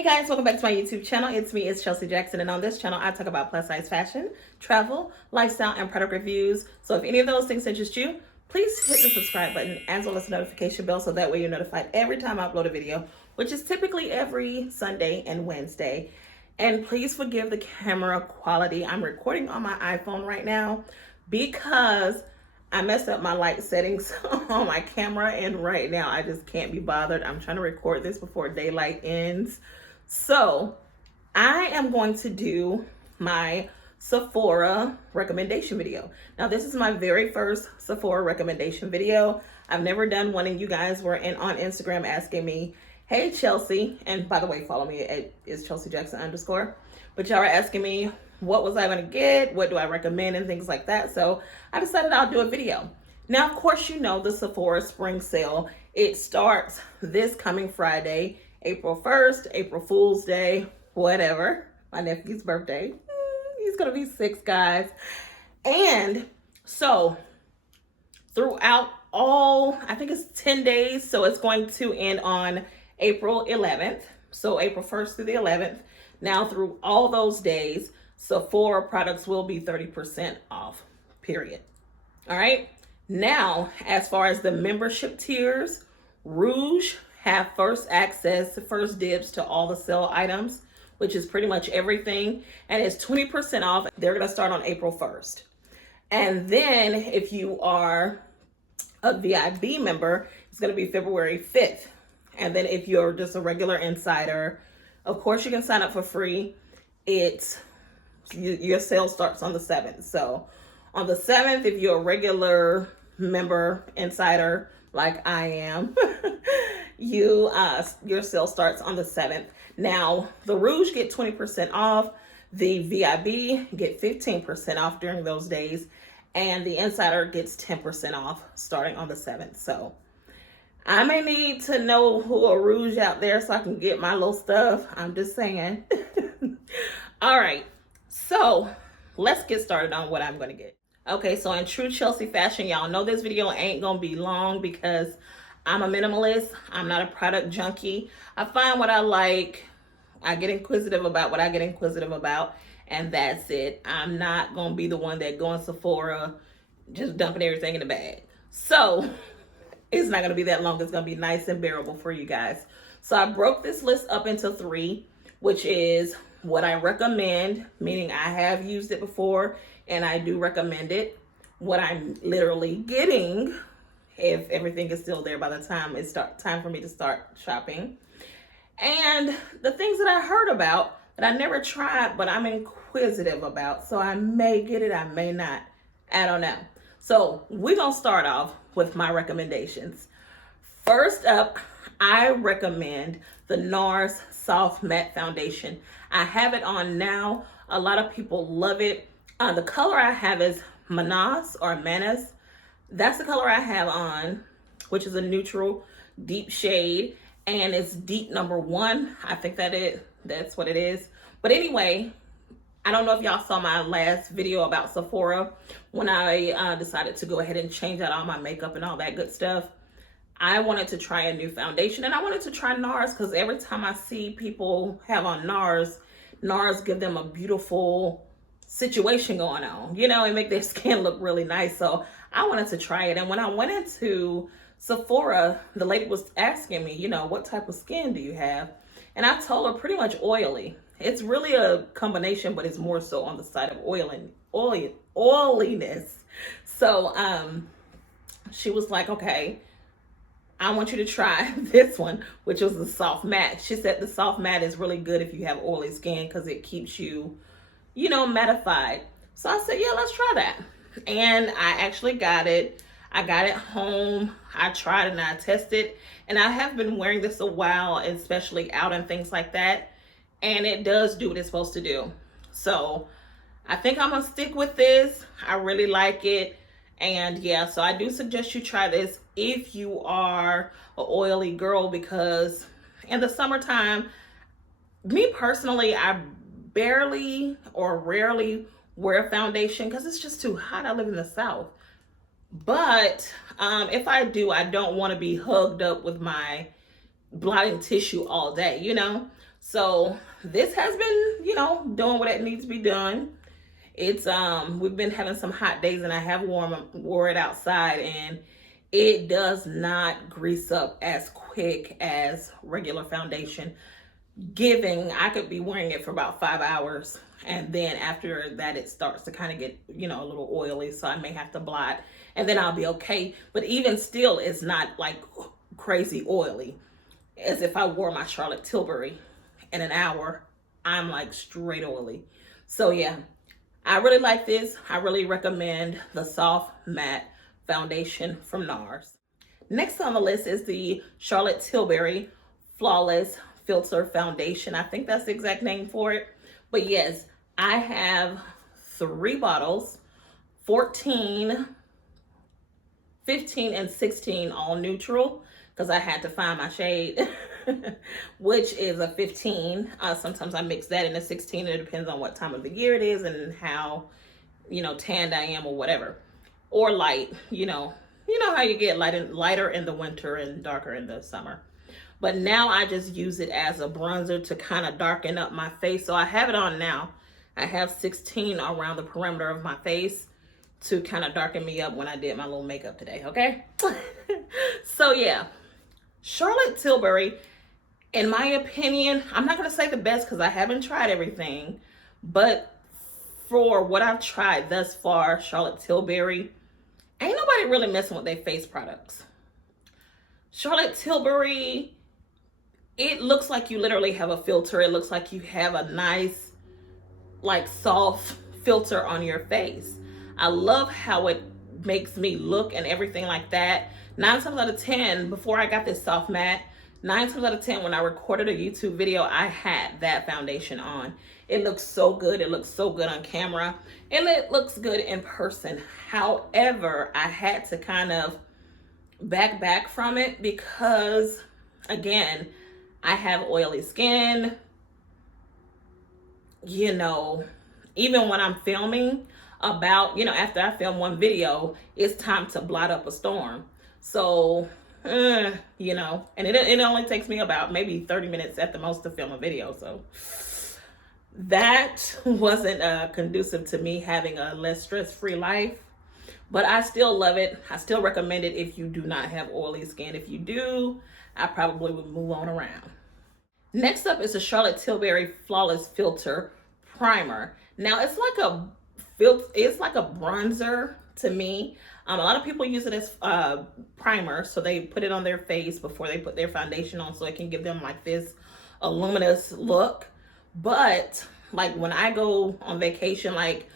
Hey guys, welcome back to my YouTube channel. It's Chelsea Jackson, and on this channel I talk about plus size fashion, travel, lifestyle, and product reviews. So if any of those things interest you, please hit the subscribe button as well as the notification bell so that way you're notified every time I upload a video, which is typically every Sunday and Wednesday. And please forgive the camera quality. I'm recording on my iPhone right now because I messed up my light settings on my camera, and right now I just can't be bothered. I'm trying to record this before daylight ends. So I am going to do my Sephora recommendation video. Now this is my very first Sephora recommendation video. I've never done one, and you guys were on Instagram asking me, hey Chelsea, and by the way, follow me at @Chelsea_Jackson_. But y'all are asking me, what was I gonna get? What do I recommend and things like that. So I decided I'll do a video. Now, of course, you know the Sephora spring sale. It starts this coming Friday, April 1st, April Fool's Day, whatever. My nephew's birthday. He's gonna be 6, guys. And so throughout I think it's 10 days. So it's going to end on April 11th. So April 1st through the 11th. Now through all those days, Sephora products will be 30% off, period. All right. Now, as far as the membership tiers, Rouge have first access, first dibs to all the sale items, which is pretty much everything. And it's 20% off. They're going to start on April 1st. And then if you are a VIB member, it's going to be February 5th. And then if you're just a regular insider, of course you can sign up for free. Your sale starts on the 7th. So on the 7th, if you're a regular member insider like I am, your sale starts on the 7th. Now the Rouge get 20% off, the VIB get 15% off during those days, and the insider gets 10% off starting on the 7th. So I may need to know who a Rouge out there so I can get my little stuff. I'm just saying. All right, so let's get started on what I'm going to get. Okay, so in true Chelsea fashion, y'all know this video ain't going to be long because I'm a minimalist. I'm not a product junkie. I find what I like. I get inquisitive about what I get inquisitive about, and that's it. I'm not going to be the one that go in Sephora just dumping everything in the bag. So it's not going to be that long. It's going to be nice and bearable for you guys. So I broke this list up into 3, which is what I recommend, meaning I have used it before and I do recommend it. What I'm literally getting, if everything is still there by the time it's time for me to start shopping. And the things that I heard about that I never tried, but I'm inquisitive about. So I may get it, I may not. I don't know. So we're going to start off with my recommendations. First up, I recommend the NARS Soft Matte Foundation. I have it on now. A lot of people love it. The color I have is Manas. That's the color I have on, which is a neutral deep shade, and it's deep number 1. I think that's what it is. But anyway, I don't know if y'all saw my last video about Sephora when I decided to go ahead and change out all my makeup and all that good stuff. I wanted to try a new foundation, and I wanted to try NARS because every time I see people have on NARS give them a beautiful situation going on, you know, and make their skin look really nice. So I wanted to try it. And when I went into Sephora, the lady was asking me, you know, what type of skin do you have? And I told her pretty much oily. It's really a combination, but it's more so on the side of oiliness. So she was like, okay, I want you to try this one, which was the soft matte. She said the soft matte is really good if you have oily skin because it keeps you, you know, mattified. So I said, yeah, let's try that. And I actually got it. I got it home. I tried it and I tested. And I have been wearing this a while, especially out and things like that. And it does do what it's supposed to do. So I think I'm going to stick with this. I really like it. And yeah, so I do suggest you try this if you are an oily girl, because in the summertime, me personally, I barely or rarely wear foundation because it's just too hot. I live in the South. But if I do, I don't want to be hugged up with my blotting tissue all day, you know? So this has been, you know, doing what it needs to be done. It's we've been having some hot days, and I have wore it outside, and it does not grease up as quick as regular foundation. I could be wearing it for about 5 hours, and then after that it starts to kind of get, you know, a little oily, so I may have to blot, and then I'll be okay. But even still, it's not like crazy oily as if I wore my Charlotte Tilbury. In an hour, I'm like straight oily. So yeah, I really like this. I really recommend the Soft Matte Foundation from NARS. Next on the list is the Charlotte Tilbury Flawless Filter Foundation. I think that's the exact name for it. But yes, I have 3 bottles, 14, 15, and 16, all neutral, because I had to find my shade, which is a 15. Sometimes I mix that in a 16. It depends on what time of the year it is and how, you know, tanned I am or whatever. Or light, you know how you get lighter in the winter and darker in the summer. But now I just use it as a bronzer to kind of darken up my face. So I have it on now. I have 16 around the perimeter of my face to kind of darken me up when I did my little makeup today, okay? So yeah, Charlotte Tilbury, in my opinion, I'm not gonna say the best because I haven't tried everything, but for what I've tried thus far, Charlotte Tilbury, ain't nobody really messing with their face products. Charlotte Tilbury, it looks like you literally have a filter. It looks like you have a nice, like, soft filter on your face. I love how it makes me look and everything like that. 9 times out of 10, before I got this soft matte, 9 times out of 10, when I recorded a YouTube video, I had that foundation on. It looks so good. It looks so good on camera, and it looks good in person. However, I had to kind of back from it because, again, I have oily skin. You know, even when I'm filming, after I film one video, it's time to blot up a storm. So, you know, and it only takes me about maybe 30 minutes at the most to film a video. So that wasn't conducive to me having a less stress-free life. But I still love it. I still recommend it if you do not have oily skin. If you do, I probably would move on around. Next up is the Charlotte Tilbury Flawless Filter Primer. Now it's like a bronzer to me. A lot of people use it as primer, so they put it on their face before they put their foundation on, so it can give them like this luminous look. But like when I go on vacation, like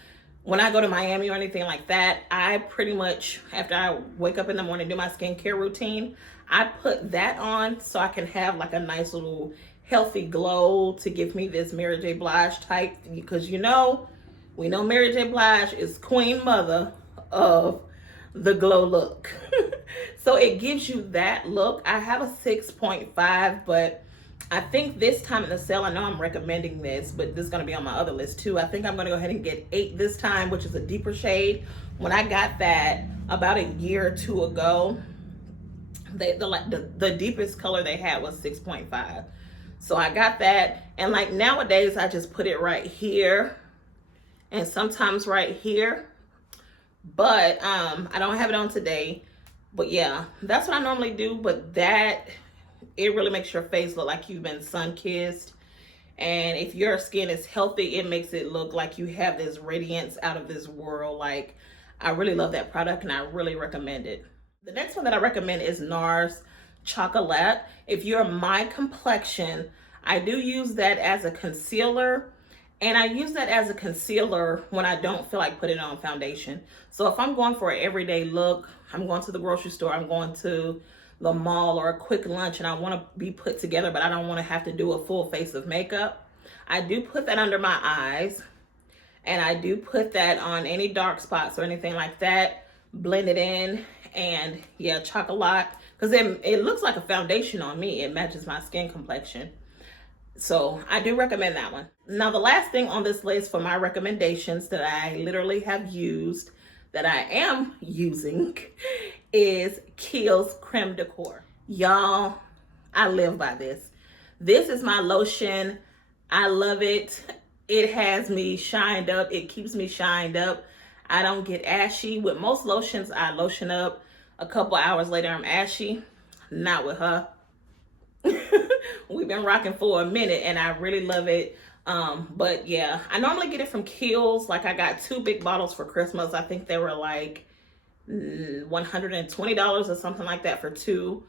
when I go to Miami or anything like that, I pretty much, after I wake up in the morning, do my skincare routine, I put that on so I can have like a nice little healthy glow to give me this Mary J. Blige type, because we know Mary J. Blige is queen mother of the glow look. So it gives you that look. I have a 6.5, but I think this time in the sale, I know I'm recommending this, but this is going to be on my other list too. I think I'm going to go ahead and get 8 this time, which is a deeper shade. When I got that about a year or 2 ago, the deepest color they had was 6.5. So I got that, and like nowadays I just put it right here and sometimes right here, but I don't have it on today. But yeah, that's what I normally do. But that, it really makes your face look like you've been sun-kissed. And if your skin is healthy, it makes it look like you have this radiance out of this world. Like, I really love that product, and I really recommend it. The next one that I recommend is NARS Chocolate. If you're my complexion, I do use that as a concealer. And I use that as a concealer when I don't feel like putting on foundation. So if I'm going for an everyday look, I'm going to the grocery store, I'm going to the mall or a quick lunch, and I want to be put together, but I don't want to have to do a full face of makeup, I do put that under my eyes, and I do put that on any dark spots or anything like that, blend it in, and yeah, chocolate, because it looks like a foundation on me. It matches my skin complexion. So I do recommend that one. Now, the last thing on this list for my recommendations that I literally have used, that I am using, is Kiehl's Creme de Corps. Y'all, I live by this. This is my lotion. I love it. It has me shined up. It keeps me shined up. I don't get ashy. With most lotions, I lotion up. A couple hours later, I'm ashy. Not with her. We've been rocking for a minute and I really love it. But yeah, I normally get it from Kiehl's. Like, I got 2 big bottles for Christmas. I think they were like $120 or something like that for 2.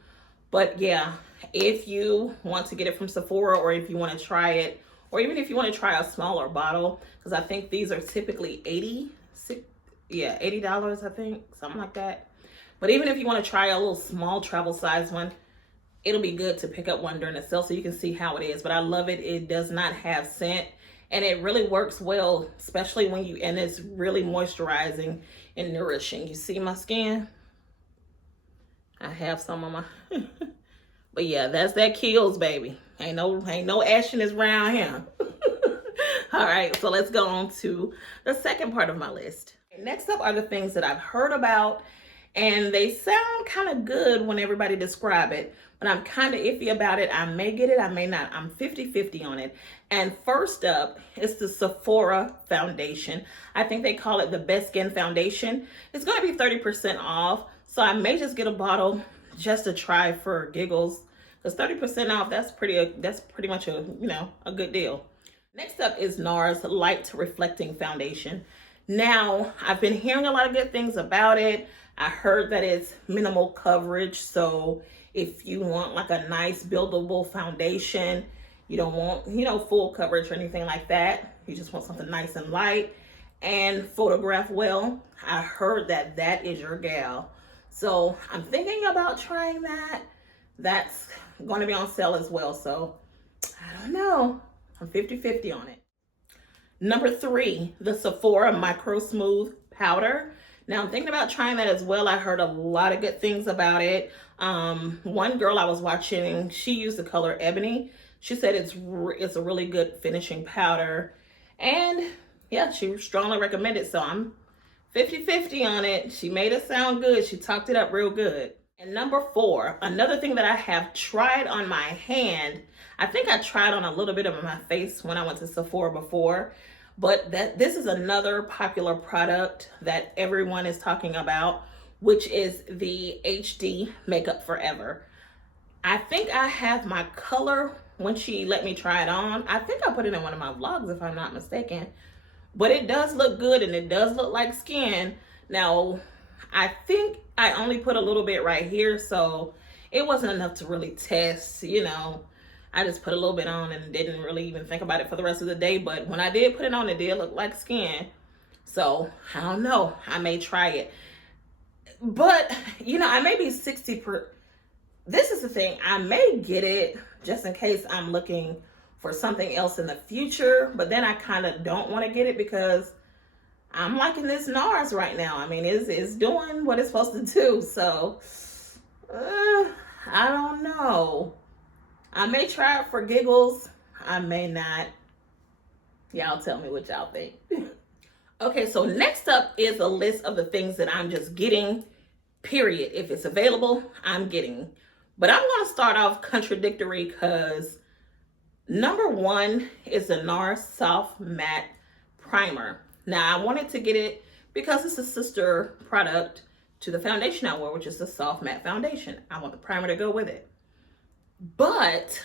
But yeah, if you want to get it from Sephora, or if you want to try it, or even if you want to try a smaller bottle, because I think these are typically $80, I think, something like that. But even if you want to try a little small travel size one, it'll be good to pick up one during the sale so you can see how it is. But I love it. It does not have scent, and it really works well, especially when and it's really moisturizing and nourishing. You see my skin? I have some on my, but yeah, that's that Kiehl's, baby. Ain't no ashiness around here. All right, so let's go on to the second part of my list. Next up are the things that I've heard about, and they sound kind of good when everybody describe it, but I'm kind of iffy about it. I may get it, I may not. I'm 50-50 on it. And first up is the Sephora foundation. I think they call it the Best Skin Foundation. It's going to be 30% off, so I may just get a bottle just to try for giggles. Because 30% off, that's pretty much a good deal. Next up is NARS Light Reflecting Foundation. Now, I've been hearing a lot of good things about it. I heard that it's minimal coverage, so if you want like a nice buildable foundation, you don't want, full coverage or anything like that. You just want something nice and light and photograph well. I heard that that is your gal. So I'm thinking about trying that. That's going to be on sale as well. So I don't know. I'm 50-50 on it. Number 3, the Sephora Micro Smooth Powder. Now I'm thinking about trying that as well. I heard a lot of good things about it. One girl I was watching, she used the color Ebony. She said it's a really good finishing powder. And yeah, she strongly recommended it. So I'm 50-50 on it. She made it sound good. She talked it up real good. And number 4, another thing that I have tried on my hand. I think I tried on a little bit of my face when I went to Sephora before. But this is another popular product that everyone is talking about, which is the HD Makeup Forever. I think I have my color when she let me try it on. I think I put it in one of my vlogs if I'm not mistaken. But it does look good and it does look like skin. Now, I think I only put a little bit right here, so it wasn't enough to really test, I just put a little bit on and didn't really even think about it for the rest of the day. But when I did put it on, it did look like skin. So I don't know. I may try it. But, I may be 60%. This is the thing. I may get it just in case I'm looking for something else in the future. But then I kind of don't want to get it because I'm liking this NARS right now. I mean, it's doing what it's supposed to do. So I don't know. I may try it for giggles. I may not. Y'all tell me what y'all think. Okay, so next up is a list of the things that I'm just getting, period. If it's available, I'm getting. But I'm going to start off contradictory because number 1 is the NARS Soft Matte Primer. Now, I wanted to get it because it's a sister product to the foundation I wore, which is the Soft Matte Foundation. I want the primer to go with it. But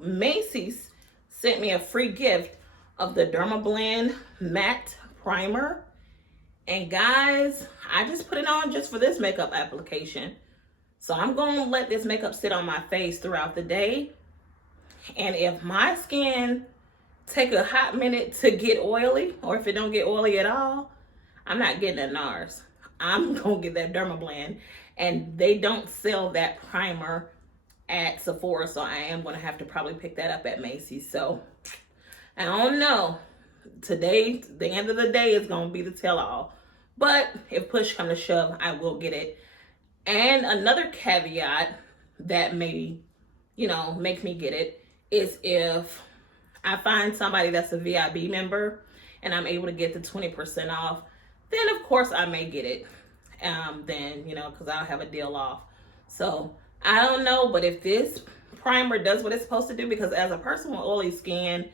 Macy's sent me a free gift of the Dermablend Matte Primer. And guys, I just put it on just for this makeup application. So I'm going to let this makeup sit on my face throughout the day. And if my skin take a hot minute to get oily, or if it don't get oily at all, I'm not getting a NARS. I'm going to get that Dermablend. And they don't sell that primer at Sephora, so I am going to have to probably pick that up at Macy's. So I don't know. Today, the end of the day is going to be the tell-all. But if push come to shove, I will get it. And another caveat that may, make me get it is if I find somebody that's a VIB member and I'm able to get the 20% off, then of course I may get it. Because I'll have a deal off. So I don't know, but if this primer does what it's supposed to do, because as a person with oily skin,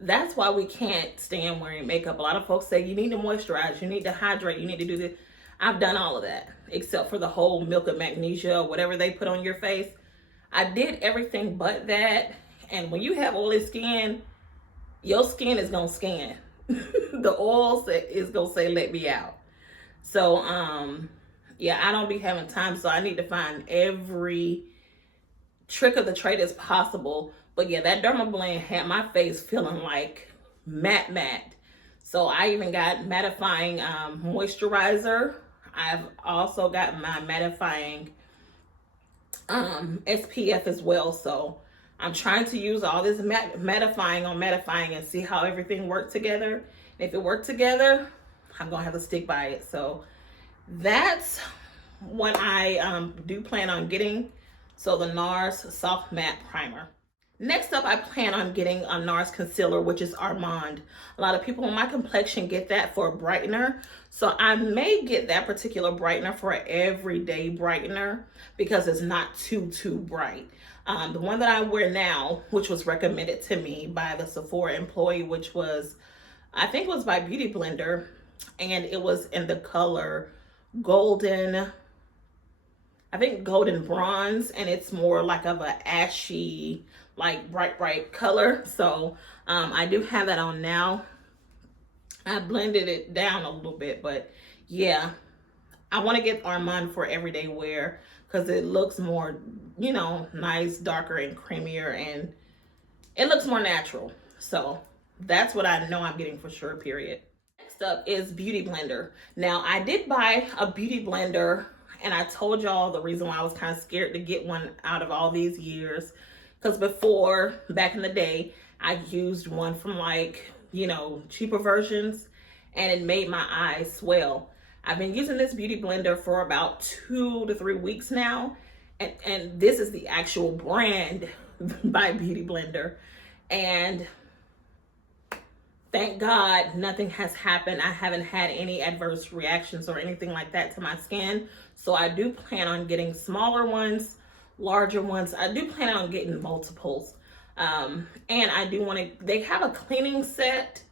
that's why we can't stand wearing makeup. A lot of folks say you need to moisturize, you need to hydrate, you need to do this. I've done all of that, except for the whole milk of magnesia, whatever they put on your face. I did everything but that. And when you have oily skin, your skin is gonna scan. The oil is gonna say, let me out. So, yeah, I don't be having time. So I need to find every trick of the trade as possible. But yeah, that Derma Blend had my face feeling like matte. So I even got mattifying moisturizer. I've also got my mattifying SPF as well. So I'm trying to use all this mattifying on mattifying and see how everything works together. And if it works together, I'm gonna have to stick by it. So that's what I do plan on getting. So the NARS Soft Matte Primer. Next up, I plan on getting a NARS concealer, which is Armand. A lot of people in my complexion get that for a brightener. So I may get that particular brightener for an everyday brightener because it's not too bright. The one that I wear now, which was recommended to me by the Sephora employee, which was, I think it was by Beauty Blender, and it was in the color golden, I think golden bronze, and it's more like of a ashy, like bright color. So I do have that on now. I blended it down a little bit, but yeah, I want to get Armand for everyday wear because it looks more, you know, nice, darker and creamier, and it looks more natural. So that's what I know I'm getting for sure, period. Next up is Beauty Blender. Now I did buy a Beauty Blender, and I told y'all the reason why I was kind of scared to get one out of all these years, because before, back in the day, I used one from like, you know, cheaper versions, and it made my eyes swell. I've been using this Beauty Blender for about 2 to 3 weeks now, and this is the actual brand by Beauty Blender, and thank God nothing has happened. I haven't had any adverse reactions or anything like that to my skin. So I do plan on getting smaller ones, larger ones. I do plan on getting multiples. And I do want to, they have a cleaning set,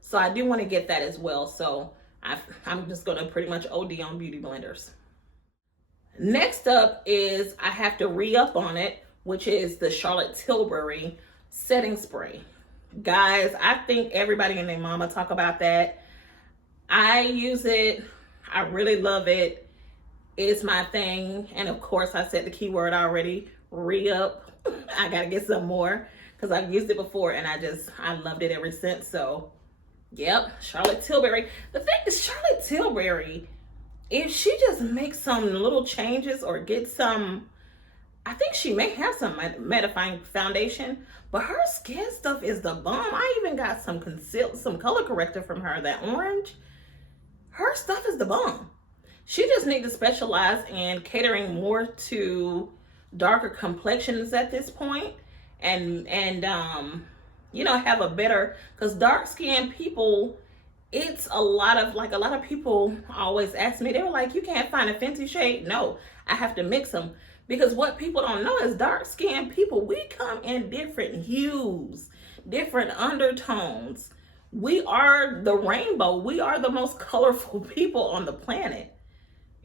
so I do want to get that as well. So I'm just going to pretty much OD on Beauty Blenders. Next up is, I have to re-up on it, which is the Charlotte Tilbury setting spray. Guys, I think everybody and their mama talk about that. I use it. I really love it. It's my thing. And of course, I said the keyword already, re-up. I gotta get some more because I've used it before and I loved it ever since. So yep, Charlotte Tilbury. The thing is, Charlotte Tilbury, if she just makes some little changes or get some, I think she may have some mattifying foundation, but her skin stuff is the bomb. I even got some color corrector from her, that orange. Her stuff is the bomb. She just needs to specialize in catering more to darker complexions at this point, and you know, have a better, because dark skinned people, it's a lot of people always ask me, they were like, you can't find a Fenty shade. No, I have to mix them, because what people don't know is dark skinned people, we come in different hues, different undertones. We are the rainbow. We are the most colorful people on the planet.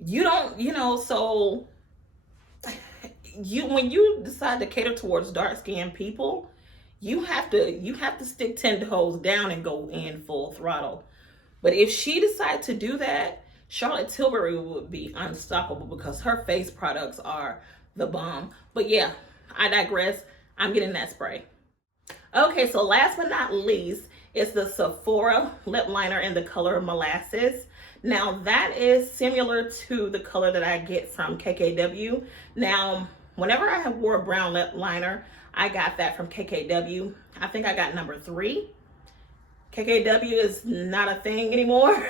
You don't, you know, so when you decide to cater towards dark skinned people, you have to stick 10 toes down and go in full throttle. But if she decides to do that, Charlotte Tilbury would be unstoppable because her face products are the bomb. But yeah, I digress. I'm getting that spray. Okay, so last but not least, it's the Sephora lip liner in the color Molasses. Now that is similar to the color that I get from KKW. Now, whenever I have wore a brown lip liner, I got that from KKW. I think I got number 3. KKW is not a thing anymore,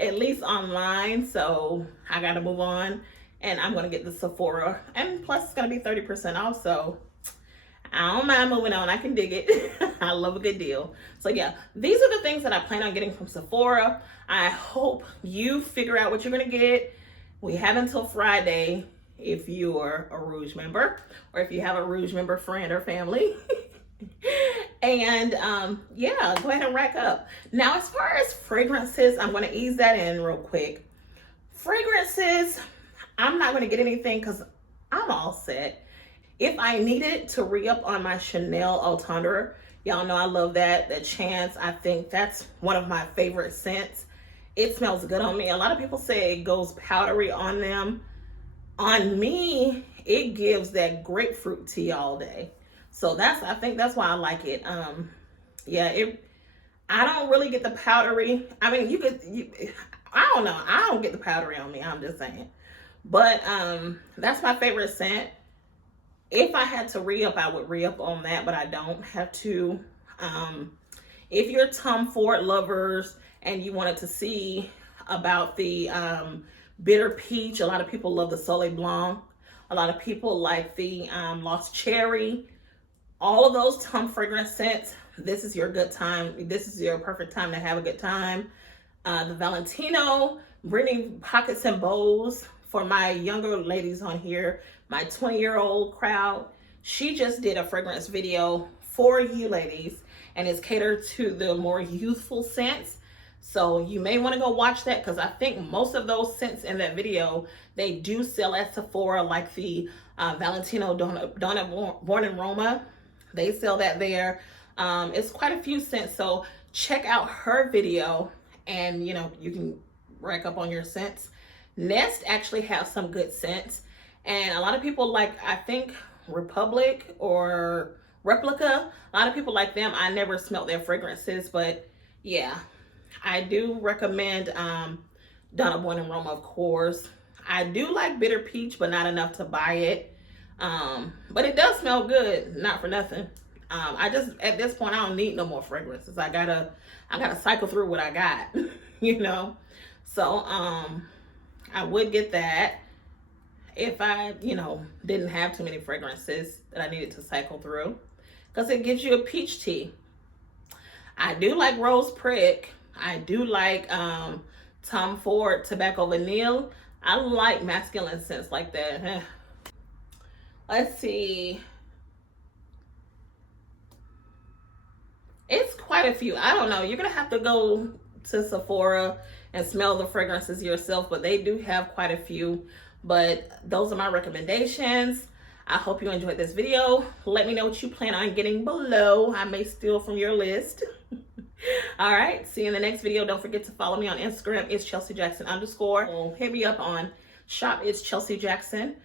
at least online. So I got to move on, and I'm going to get the Sephora, and plus it's going to be 30% off. So I don't mind moving on. I can dig it. I love a good deal. So yeah, these are the things that I plan on getting from Sephora. I hope you figure out what you're going to get. We have until Friday. if you're a Rouge member or if you have a Rouge member friend or family. And yeah, go ahead and rack up. Now, as far as fragrances, I'm going to ease that in real quick. Fragrances, I'm not going to get anything because I'm all set. If I needed to re-up on my Chanel Entendre, y'all know I love that. The Chance, I think that's one of my favorite scents. It smells good on me. A lot of people say it goes powdery on them. On me, it gives that grapefruit tea all day. So I think that's why I like it. Yeah, I don't really get the powdery. I mean, I don't know. I don't get the powdery on me. I'm just saying. But that's my favorite scent. If I had to re-up, I would re-up on that, but I don't have to. If you're Tom Ford lovers and you wanted to see about the bitter peach, a lot of people love the Soleil Blanc. A lot of people like the Lost Cherry. All of those Tom fragrance scents, this is your good time. This is your perfect time to have a good time. The Valentino, bringing pockets and bows for my younger ladies on here, my 20-year-old crowd. She just did a fragrance video for you ladies, and it's catered to the more youthful scents. So you may want to go watch that, because I think most of those scents in that video, they do sell at Sephora, like the Valentino Donna Born in Roma. They sell that there. It's quite a few scents, so check out her video and you can rack up on your scents. Nest actually has some good scents, and a lot of people like, I think, Republic or Replica. A lot of people like them. I never smelled their fragrances, but yeah, I do recommend Donna Born in Roma, of course. I do like bitter peach, but not enough to buy it. But it does smell good, not for nothing. I just, at this point, I don't need no more fragrances. I gotta cycle through what I got, So, I would get that if I, didn't have too many fragrances that I needed to cycle through, because it gives you a peach tea. I do like Rose Prick. I do like Tom Ford Tobacco Vanille. I like masculine scents like that. Let's see. It's quite a few. I don't know. You're going to have to go to Sephora and smell the fragrances yourself, but they do have quite a few. But those are my recommendations. I hope you enjoyed this video. Let me know what you plan on getting below. I may steal from your list. All right. See you in the next video. Don't forget to follow me on Instagram. It's Chelsea Jackson _. Hit me up on Shop It's Chelsea Jackson.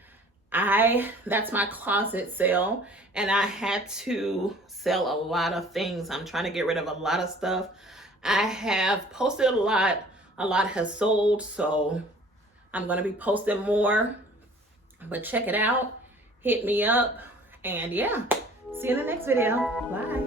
That's my closet sale, and I had to sell a lot of things. I'm trying to get rid of a lot of stuff. I have posted a lot has sold, so I'm going to be posting more, but check it out, hit me up, and yeah, see you in the next video. Bye.